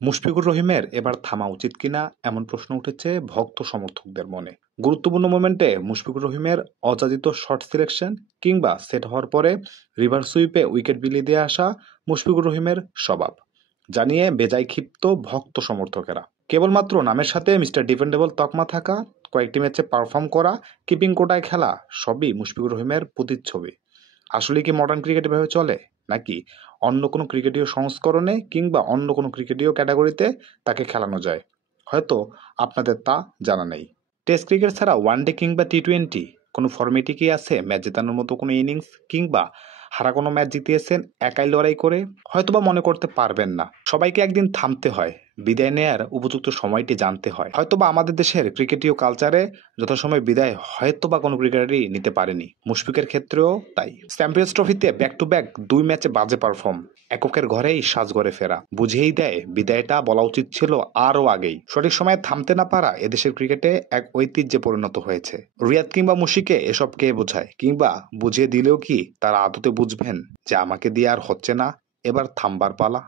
মুশফিকুর রহিমের এবার থামা উচিত কিনা এমন প্রশ্ন উঠেছে ভক্ত সমর্থকদের মনে। গুরুত্বপূর্ণ মোমেন্টে মুশফিকুর রহিমের অযাচিত শট সিলেকশন কিংবা সেট হওয়ার পরে রিভার্স সুইপে উইকেট বিলিয়ে দিয়ে আসা মুশফিকুর রহিমের স্বভাব জানিয়ে বেজায় ক্ষিপ্ত ভক্ত সমর্থকেরা। কেবলমাত্র নামের সাথে মিস্টার ডিপেন্ডেবল তকমা থাকা, কয়েকটি ম্যাচে পারফর্ম করা, কিপিং কোটায় খেলা সবই মুশফিকুর রহিমের প্রতিচ্ছবি। আসলে কি মডার্ন ক্রিকেট এভাবে চলে, নাকি অন্য কোনো ক্রিকেটীয় সংস্করণে কিংবা অন্য কোনো ক্রিকেটীয় ক্যাটাগরিতে তাকে খেলানো যায়? হয়তো আপনাদের তা জানা নেই। টেস্ট ক্রিকেট ছাড়া ওয়ানডে কিংবা টি-20 কোনো ফরম্যাটে কি আছে ম্যাচ জেতানোর মতো কোনো ইনিংস, কিংবা হারা কোনো ম্যাচ জিতিয়েছেন একাই লড়াই করে? হয়তোবা মনে করতে পারবেন না। সবাইকে একদিন থামতে হয়, বিদায় নেয়ার উপযুক্ত সময়টি জানতে হয়। হয়তোবা আমাদের দেশের ক্রিকেটীয় কালচারে যথাসময় বিদায় হয়তোবা কোনো ক্রিকেটারই নিতে পারেনি। মুশফিকের ক্ষেত্রেও তাই। চ্যাম্পিয়ন্স ট্রফিতে ব্যাক টু ব্যাক 2 ম্যাচে বাজে পারফর্ম, এককের ঘরেই সাজঘরে ফেরা বুঝিয়েই দেয় বিদায়টা বলা উচিত ছিল আরও আগেই। সঠিক সময়ে থামতে না পারা এদেশের ক্রিকেটে এক ঐতিহ্যে পরিণত হয়েছে। রিয়াদ কিংবা মুশিকে এসব কে বোঝায়, কিংবা বুঝিয়ে দিলেও কি তারা আদতে বুঝবেন যে আমাকে দিয়ে আর হচ্ছে না, এবার থামবার পালা?